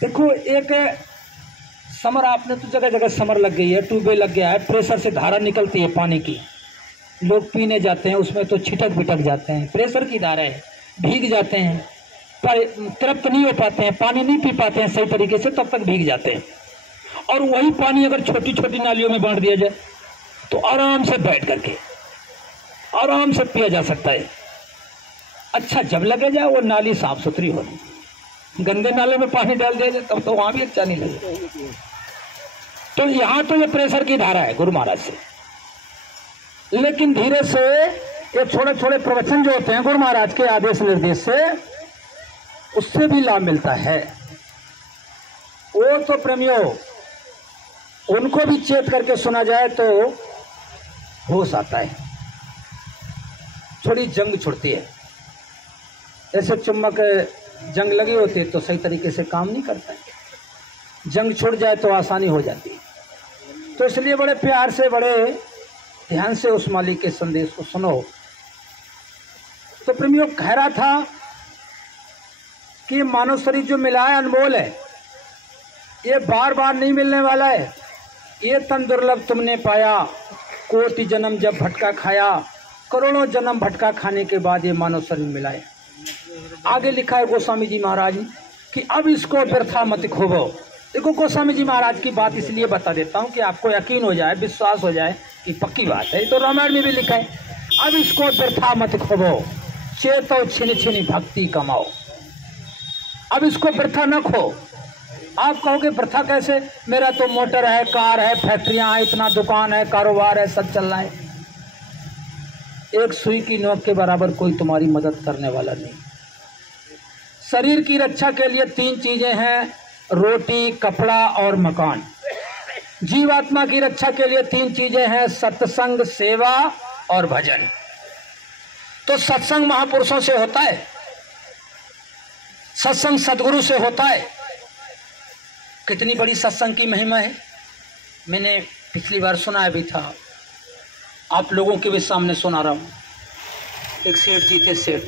देखो एक समर, आपने तो जगह जगह समर लग गई है, ट्यूबवेल लग गया है, प्रेशर से धारा निकलती है पानी की, लोग पीने जाते हैं उसमें तो छिटक बिटक जाते हैं, प्रेशर की धारा है, भीग जाते हैं, पर तृप्त नहीं हो पाते हैं, पानी नहीं पी पाते हैं सही तरीके से, तब तक भीग जाते हैं। और वही पानी अगर छोटी छोटी नालियों में बांट दिया जाए तो आराम से बैठ करके आराम से पिया जा सकता है। अच्छा जब लगे जाए वो नाली साफ सुथरी हो, गंदे नाले में पानी डाल दिया जाए तब तो वहां भी अच्छा नहीं लगे। तो यहाँ तो ये प्रेशर की धारा है गुरु महाराज से, लेकिन धीरे से ये छोटे छोटे प्रवचन जो होते हैं गुरु महाराज के आदेश निर्देश से, उससे भी लाभ मिलता है। वो तो प्रेमियों, उनको भी चेत करके सुना जाए तो होश आता है, थोड़ी जंग छुड़ती है। जैसे चुम्बक जंग लगी होती है तो सही तरीके से काम नहीं करता है, जंग छुड़ जाए तो आसानी हो जाती है। तो इसलिए बड़े प्यार से, बड़े ध्यान से उस मालिक के संदेश को सुनो। तो प्रेमियों कह रहा था कि मानव शरीर जो मिला है अनमोल है, ये बार बार नहीं मिलने वाला है। ये तन दुर्लभ तुमने पाया, कोटि जन्म जब भटका खाया, करोड़ों जन्म भटका खाने के बाद ये मानव शरीर मिला है। आगे लिखा है गोस्वामी जी महाराज कि अब इसको व्यर्था मत खोबो। देखो गोस्वामी जी महाराज की बात इसलिए बता देता हूँ कि आपको यकीन हो जाए, विश्वास हो जाए कि पक्की बात है। तो रामायण में भी लिखा है, अब इसको व्यर्था मत खोबो, चेतो छिन छिन भक्ति कमाओ। अब इसको व्यर्था न खो। आप कहोगे व्यर्था कैसे, मेरा तो मोटर है, कार है, फैक्ट्रियां हैं, इतना दुकान है, कारोबार है, सब चल रहा है। एक सुई की नोक के बराबर कोई तुम्हारी मदद करने वाला नहीं। शरीर की रक्षा के लिए 3 चीजें हैं, रोटी, कपड़ा और मकान। जीवात्मा की रक्षा के लिए 3 चीजें हैं, सत्संग, सेवा और भजन। तो सत्संग महापुरुषों से होता है, सत्संग सदगुरु से होता है। कितनी बड़ी सत्संग की महिमा है, मैंने पिछली बार सुनाया भी था, आप लोगों के भी सामने सुना रहा हूं। एक सेठ जी थे, सेठ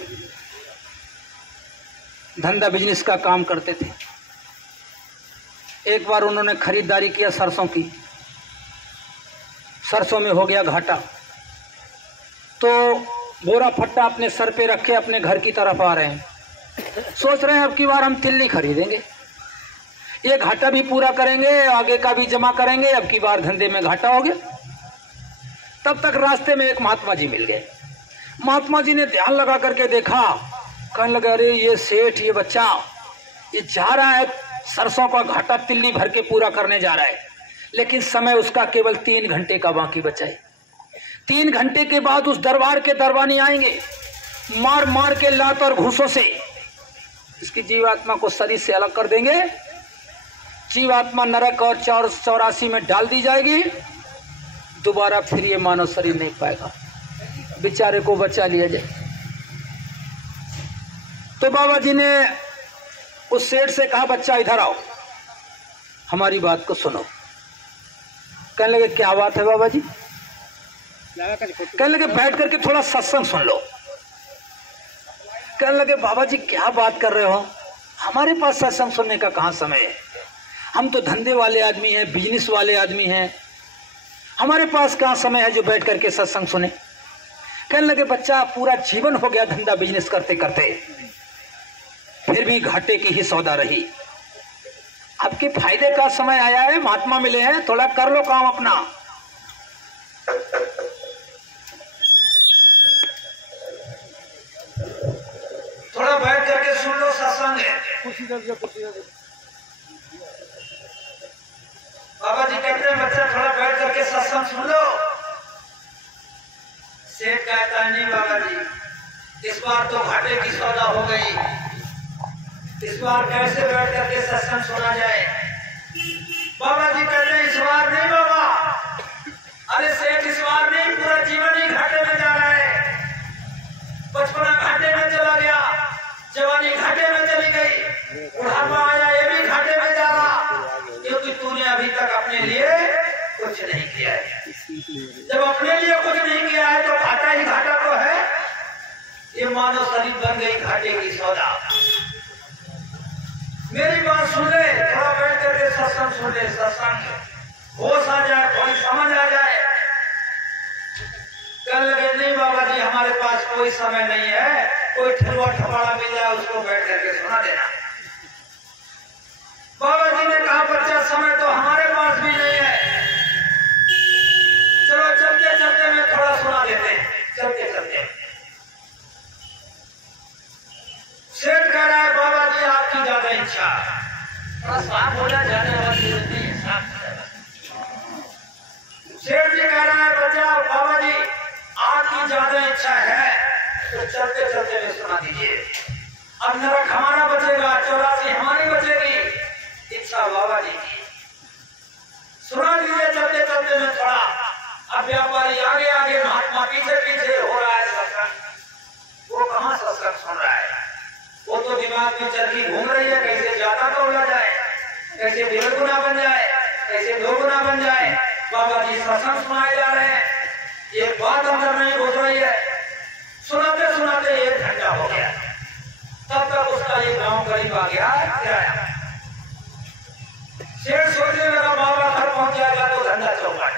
धंधा बिजनेस का काम करते थे। एक बार उन्होंने खरीदारी किया सरसों की, सरसों में हो गया घाटा, तो बोरा फट्टा अपने सर पे रखे अपने घर की तरफ आ रहे हैं। सोच रहे हैं अब की बार हम तिल्ली खरीदेंगे, ये घाटा भी पूरा करेंगे, आगे का भी जमा करेंगे, अब की बार धंधे में घाटा हो गया। तब तक रास्ते में एक महात्मा जी मिल गए। महात्मा जी ने ध्यान लगा करके देखा, कहने लगे अरे ये सेठ, ये बच्चा, ये जा रहा है सरसों का घाटा तिल्ली भर के पूरा करने जा रहा है, लेकिन समय उसका केवल 3 घंटे का बाकी बचा है। 3 घंटे के बाद उस दरबार के दरबानी आएंगे, मार मार के लात और घूसों से इसकी जीवात्मा को शरीर से अलग कर देंगे। जीवात्मा नरक और 84 में डाल दी जाएगी, दोबारा फिर ये मानव शरीर नहीं पाएगा, बेचारे को बचा लिया जाए। तो बाबा जी ने उस सेठ से कहा, बच्चा इधर आओ, हमारी बात को सुनो। कहने लगे क्या बात है बाबा जी? कहने लगे बैठ करके थोड़ा सत्संग सुन लो। कहने लगे बाबा जी क्या बात कर रहे हो, हमारे पास सत्संग सुनने का कहाँ समय है, हम तो धंधे वाले आदमी हैं, बिजनेस वाले आदमी हैं, हमारे पास कहाँ समय है जो बैठ करके सत्संग सुने। कहने लगे बच्चा पूरा जीवन हो गया धंधा बिजनेस करते करते, फिर भी घाटे की ही सौदा रही, आपके फायदे का समय आया है, महात्मा मिले हैं, थोड़ा कर लो काम अपना। थोड़ा बैठ करके सुन लो सत्संग है। बाबा जी कहते हैं बच्चा थोड़ा बैठ करके सत्संग सुन लो। सेठ कहता है नहीं बाबा जी, इस बार तो घाटे की सौदा हो गई, इस बार कैसे बैठ करके सत्संग सुना जाए। बाबा जी कहते हैं इस बार नहीं बाबा, अरे सेठ इस बार नहीं, पूरा जीवन ही घाटे में जा रहा है। बचपना घाटे में चला गया, जवानी घाटे में चली गई, बुढ़ापा आया ये भी घाटे में जा रहा, क्योंकि तूने अभी तक अपने लिए कुछ नहीं किया है। जब अपने लिए कुछ नहीं किया है तो घाटा ही घाटा तो है। ये मानव शरीर बन गई घाटे की सौदा। मेरी बात सुन ले, सत्संग सुन ले, सत्संग होश आ जाए, थोड़ी समझ आ जाए। कल लगे नहीं बाबा जी हमारे पास कोई समय नहीं है, कोई ठलुआ ठपाड़ा मिल जाए उसको बैठ करके सुना देना। बाबा जी ने कहा बच्चा समय तो हमारे पास भी नहीं है, चलो चलते चलते में थोड़ा सुना देते हैं। चलते चलते सेठ कह रहा है बाबा जी आपकी ज्यादा इच्छा, साफ हो जाए जाने वाली नहीं है, साफ। सेठ जी कह रहा है बच्चा बाबा जी आपकी ज्यादा इच्छा है तो चलते चलते में सुना दीजिए। अब नरक हमारा बचेगा, 84 हमारी बचेगी, इच्छा बाबा जी की। सुना दीजिए चलते चलते में थोड़ा। अब व्यापारी आगे आगे, महात्मा पीछे पीछे, हो रहा है सत्संग। वो कहाँ सत्संग सुन रहा है, वो तो दिमाग में चरखी घूम रही है, कैसे ज्यादा तोड़ा जाए, कैसे 1.5 गुना बन जाए, कैसे 2 गुना बन जाए। बाबा जी सत्संग सुनाए जा रहे हैं, ये बात अंदर नहीं घुस रही है। सुनाते सुनाते 1 घंटा हो गया, तब तक उसका ये गांव करीब आ गया किराया। सेठ सोचने लगा बाबा घर पहुंच जाएगा तो धंधा चौपट,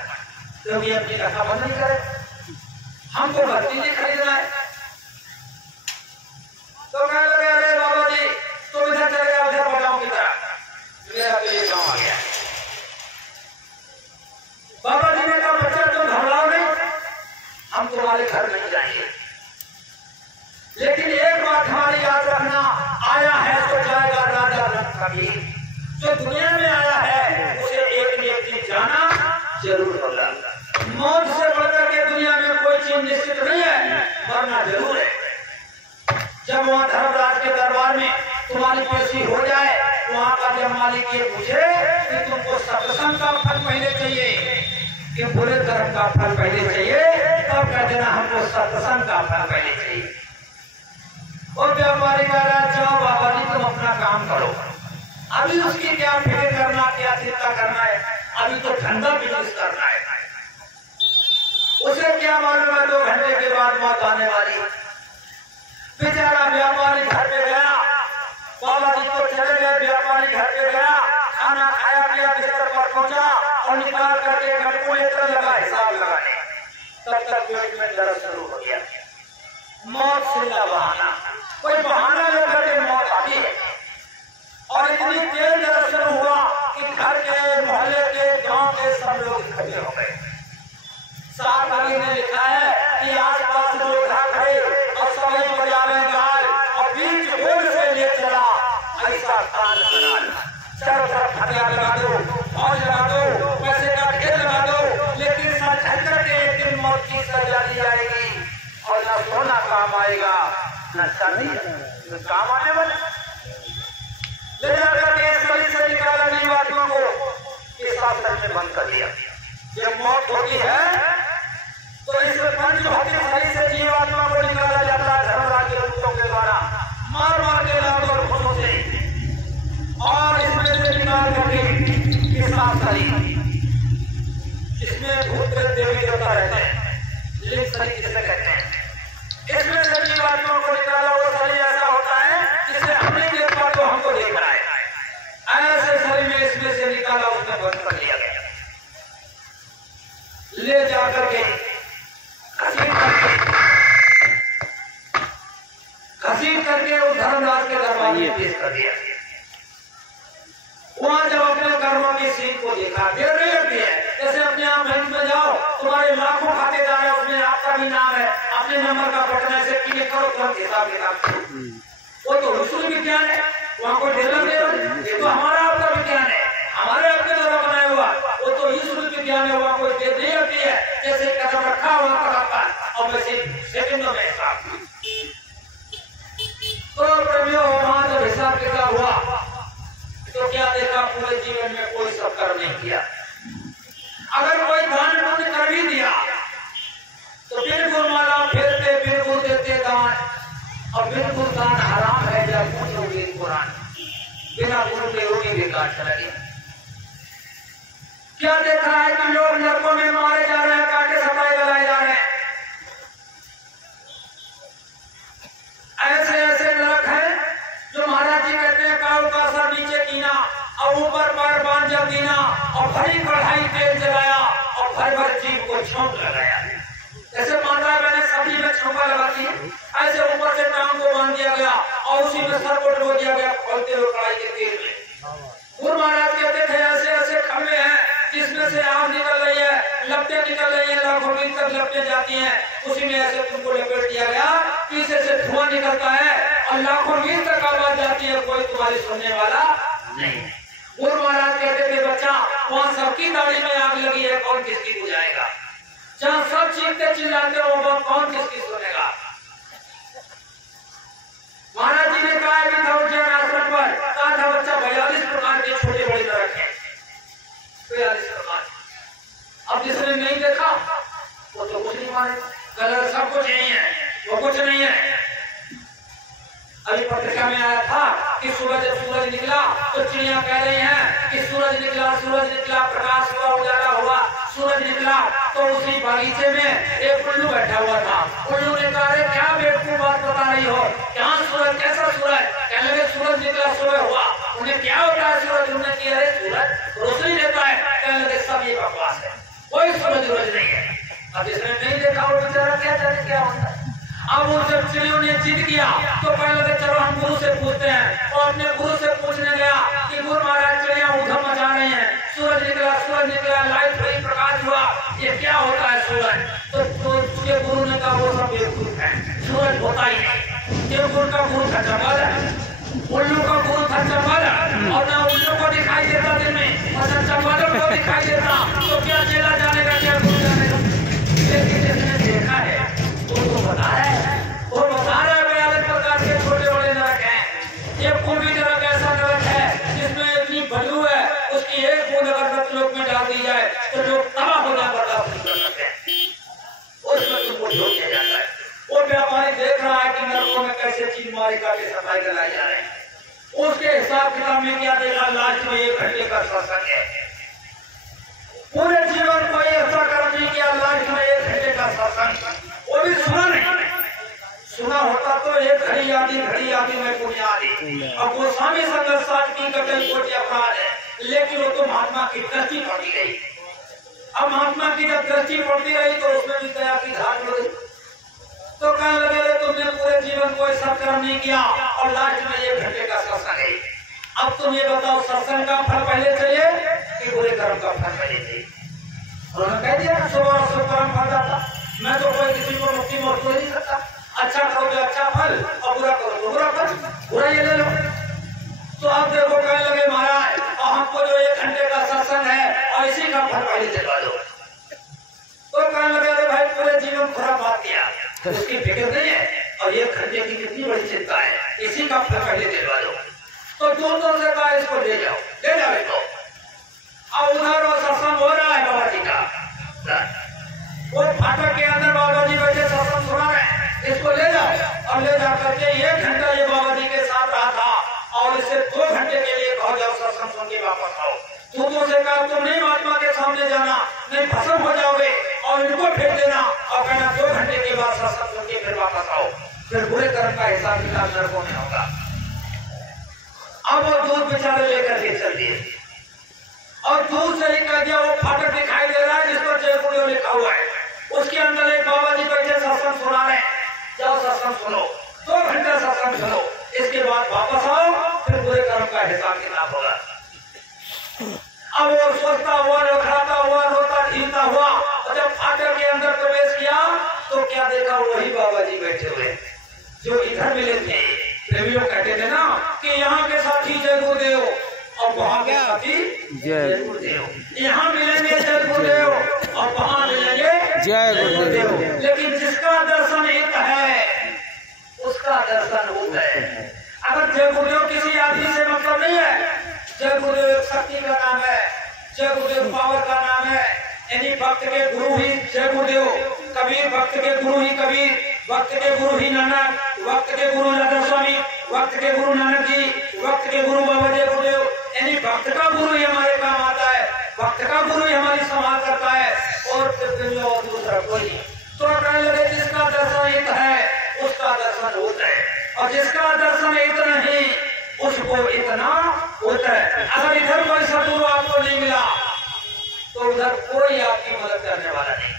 क्योंकि अपनी कथा बंद नहीं करे, हमको भर्ती नहीं खरीदना है। तो कहने लगे अरे बाबा जी तुम इधर चले जाओ, उधर बजाओ की तरह, मेरा तो ये गाँव आ गया। बाबा जी ने कहा बच्चा तुम घबराओ नहीं, हम तुम्हारे घर नहीं जाएंगे, लेकिन एक बात हमारी याद रखना, आया है तो जाएगा राजा रंग कभी। जो दुनिया में आया है उसे एक न एक दिन जाना जरूर होगा। मौत से बढ़कर के दुनिया में कोई चीज निश्चित नहीं है, मरना जरूर है। जब वहां धर्मराज के दरबार में तुम्हारी पेशी हो जाए, वहां का जब मालिक ये पूछे कि तुमको सत्संग का फल पहले चाहिए कि बुरे कर्म का फल पहले चाहिए, तब कह देना हमको सत्संग का फल पहले चाहिए। और व्यापारी कह रहा है जाओ बाबा जी तुम अपना काम करो, अभी उसकी क्या फिक्र करना, क्या चिंता करना है, अभी तो ठंडा बिजनेस करना है। उसे क्या मालूम है 2 घंटे के बाद मौत आने वाली। बेचारा व्यापारी घर पे गया, बाबा जी तो चले गए, व्यापारी घर पे गया, खाना खाया पिया, बिस्तर पर पहुंचा और निकाल करके कैलकुलेटर लगा हिसाब लगाने। तब तक पेट में दर्द शुरू हो गया। मौत से न बहाना, कोई बहाना लेकर के मौत आती है। और इतनी तेज दर्द शुरू हुआ कि घर के, मोहल्ले के, गांव के सब लोग इकट्ठे हो गए। साथ आगे ने लिखा है कि आसपास लोग खड़े और सभी बजावे गाल और बीच होल से ले चला ऐसा काल कराल। चारों तरफ हथियार लगा दो, फौज लगा दो, पैसे का ढेर लगा दो, लेकिन सच हटकर के एक दिन मौत की सजा दी जाएगी और न सोना काम आएगा न चांदी काम आने वाला। ले जाकर के सही से निकाला जीवात्मा को इस शास्त्र में बंद कर दिया। जब मौत होती है तो इसमें पंच होते सही से जीवात्मा को निकाला जाता है धर्मराज के दूतों के द्वारा, मार मार के लातों और घुसों से, और इसमें से निकाल करके जिसमें भूत प्रेत देवी देवता रहते हैं, लिंग शरीर किसे कहते हैं। इसमें से जीवात्मा को निकाला वो शरीर ऐसा होता है जिससे हम नहीं देख पाते तो हमको देख रहा है, ऐसे शरीर में इसमें से निकाला उसमें बंद कर लिया गया। ले जाकर के घसीट करके उस धर्मराज के दरबार में पेश कर दिया। वहां जब अपने कर्मों की सीन को देखा, देर नहीं लगती है, जैसे अपने आप बैंक में जाओ, तुम्हारे लाखों खातेदार है, उसमें आपका भी नाम है, अपने नंबर का बटन से क्लिक करो, तुरंत हिसाब किताब। वो तो विष्णु विज्ञान है, वहां को ढेर नहीं, ये तो हमारा आपका विज्ञान है, हमारे आपके द्वारा बनाया हुआ, वो तो ईश्वर विज्ञान है, वहां कोई देर नहीं लगती है, जैसे कदम रखा वहां पर आपका और वैसे सेकंडों में हिसाब। तो प्रेमियों वहां जब हिसाब किताब हुआ तो क्या देखा, पूरे जीवन में कोई सत्कर्म नहीं किया। अगर कोई दान पुण्य कर भी दिया तो बिल्कुल माला फेरते, बिल्कुल देते दान, और बिल्कुल दान हराम है। जब पूछोगे कुरान बिना गुरु के रोगी बेकार चला गया। क्या देखा है कि लोग नरकों में मारे जा रहे हैं, काटे सफाई लगाए जा रहे हैं। ऐसे नरक है जो महाराज जी कहते हैं काऊ का सर नीचे कीना और ऊपर पैर बांध छौंक लगाया। जैसे माता मैंने सब्जी में छौंका लगाती है, ऐसे ऊपर से टांग को बांध दिया गया और उसी में सर को डुबो दिया गया खोलते हुए कढ़ाई के तेल में। गुरु महाराज कहते थे ऐसे ऐसे खम्भे हैं जिसमें से आग निकल रही है, लपटें निकल रही है, लाखों मील तक लपटें जाती हैं, उसी में ऐसे तुमको लपेट दिया गया, पीछे से धुआं निकलता है और लाखों मील तक आवाज जाती है, कोई तुम्हारी सुनने वाला नहीं। गुरु महाराज कहते थे बच्चा वहां सबकी दाढ़ी में आग लगी है, कौन किसकी बुझाएगा? जहाँ सब चीखते चिल्लाते हो वहां कौन किसकी सुनेगा? महाराज जी ने कहा कि था उज्जैन आश्रम पर, कहा था बच्चा 42 प्रकार के छोटे बड़े नरक हैं, 42 प्रकार। अब जिसने नहीं देखा वो तो कुछ नहीं माने, कलर सब कुछ यही है, वो कुछ नहीं है। अभी पत्रिका में आया था कि सूरज निकला तो चिड़िया कह रही हैं कि सूरज निकला, प्रकाश हुआ, उजाला हुआ, सूरज निकला। तो उसी बागीचे में एक उल्लू बैठा हुआ था। उल्लू ने कहा अरे क्या बेवकूफ बात बता रही हो, क्या सूरज, कैसा सूरज? कहने लगे सूरज निकला, सुबह हुआ। उन्हें क्या होता है सूरज? उन्हें किया अरे सूरज रोशनी देता है। कहने लगे सब ये बकवास है, कोई सूरज नहीं है। अब जिसने नहीं देखा वो बेचारा क्या जाने क्या होता है। अब वो जब चिड़ियों ने जिद किया तो कहने लगे चलो हम गुरु से पूछते हैं। और अपने गुरु से पूछने गया कि गुरु महाराज चिड़िया उधम मचा रही हैं, सूरज निकला, लाइट हुई, प्रकाश हुआ, ये क्या होता है सूरज? तो उसके गुरु ने कहा वो सब बेवकूफ है, सूरज होता ही नहीं। देवगुरु का गुरु था चंबल, उल्लू का गुरु था चंबल, और ना उल्लू को दिखाई देता दिन में और ना चंबल को दिखाई देता, तो क्या चेला जानेगा, क्या गुरु जानेगा? लेकिन जिसने देखा है वो बता रहा है, 42 प्रकार के छोटे बड़े नरक हैं। ये पूर्वी नरक ऐसा नरक है जिसमें इतनी बदबू है, उसकी एक बूंद अगर सतलोक में डाल दी जाए तो लोग तबाह हो जाए, बर्दाश्त नहीं कर सकते। उसमें तुमको झोंक दिया जाता है। वो व्यापारी देख रहा है कि नरकों में कैसे चीन मारिका की सफाई कराई जा रहे हैं। उसके हिसाब किताब में क्या देखा, लास्ट में 1 घंटे का सत्संग है। पूरे जीवन कोई ऐसा कर्म नहीं किया, लास्ट में 1 घंटे का सत्संग, वो भी सुना नहीं। सुना होता तो एक घड़ी आती मैं पुण्य आदि। अब वो स्वामी संगत साथ की कतई कोटि अपराध है, लेकिन वो तो महात्मा की दृष्टि पड़ती रही। अब महात्मा की जब दृष्टि पड़ती रही तो उसमें भी दया की धार बढ़ गई। तो कहने लगे तुमने पूरे जीवन कोई सत्कर्म नहीं किया और लास्ट में 1 घंटे का सत्संग है। अब तुम ये बताओ सत्संग का फल पहले चाहिए कि बुरे कर्म का फल पहले चाहिए? उन्होंने कह दिया शुभ कर्म फल जाता, मैं तो कोई किसी को मुक्ति मोक्ष नहीं सकता। अच्छा करो तो अच्छा फल और बुरा करो तो बुरा फल, बुरा ये ले लो। तो आप देखो कहने लगे महाराज और हमको जो 1 घंटे का सत्संग है और इसी का फल पहले दिलवा दो। तो कहने लगे अरे भाई पूरे जीवन खुराक बात किया, उसकी फिक्र नहीं है और 1 घंटे की कितनी बड़ी चिंता है, इसी का फल पहले दिलवा दो। तो दूर से कहा इसको ले जाओ इसको। अब उधर वो सत्संग हो रहा है बाबा जी का, वो फाटक के अंदर बाबा जी बैठे सत्संग सुना रहे हैं, इसको ले जाओ। और ले जाकर के 1 घंटा ये बाबा जी के साथ रहा था और इसे 2 घंटे के लिए कहा जाओ सत्संग सुन के वापस आओ। दूतों से कहा तुम नहीं महात्मा के सामने जाना, नहीं भस्म हो जाओगे, और इनको फेंक देना और कहना 2 घंटे के बाद सत्संग सुन के फिर वापस आओ, फिर बुरे कर्म का हिसाब किताब नरकों में होगा। अब वो दूध बेचारे लेकर के चल दिए और दूर से ही कह दिया वो फाटक दिखाई दे रहा है जिस पर जय गुरुदेव लिखा हुआ है, उसके अंदर एक बाबा जी बैठे सत्संग सुना रहे हैं, जाओ सत्संग सुनो, 2 घंटा सत्संग सुनो, इसके बाद वापस आओ, फिर बुरे कर्म का हिसाब किताब होगा। अब वो सोचता हुआ, लखड़ाता हुआ, रोता ढीलता हुआ, और जब फाटक के अंदर प्रवेश किया तो क्या देखा, वही बाबा जी बैठे हुए जो इधर मिले थे। प्रेमियों कहते थे ना कि यहाँ के साथी जय गुरुदेव और वहाँ के साथी जय गुरुदेव, यहाँ मिलेंगे जय गुरुदेव और वहाँ मिलेंगे जय गुरुदेव। लेकिन जिसका दर्शन एक है उसका दर्शन होता है। अगर जय गुरुदेव किसी आदमी से मतलब नहीं है, जय गुरुदेव एक शक्ति का नाम है, जय गुरुदेव पावर का नाम है, यानी भक्त के गुरु ही जय गुरुदेव, कबीर भक्त के गुरु ही कबीर, भक्त के गुरु ही नानक, भक्त के गुरु राधा स्वामी, भक्त के गुरु नानक जी, भक्त के गुरु बाबा जय गुरुदेव, यानी भक्त का गुरु ही हमारे काम आता है, भक्त का गुरु ही हमारी संभाल करता है और दूसरा कोई। तो कहने लगे जिसका दर्शन हित है उसका दर्शन होता है और जिसका दर्शन हित नहीं उसको इतना होता है। अगर इधर कोई सदगुरु आपको नहीं मिला तो उधर कोई आपकी मदद करने वाला नहीं।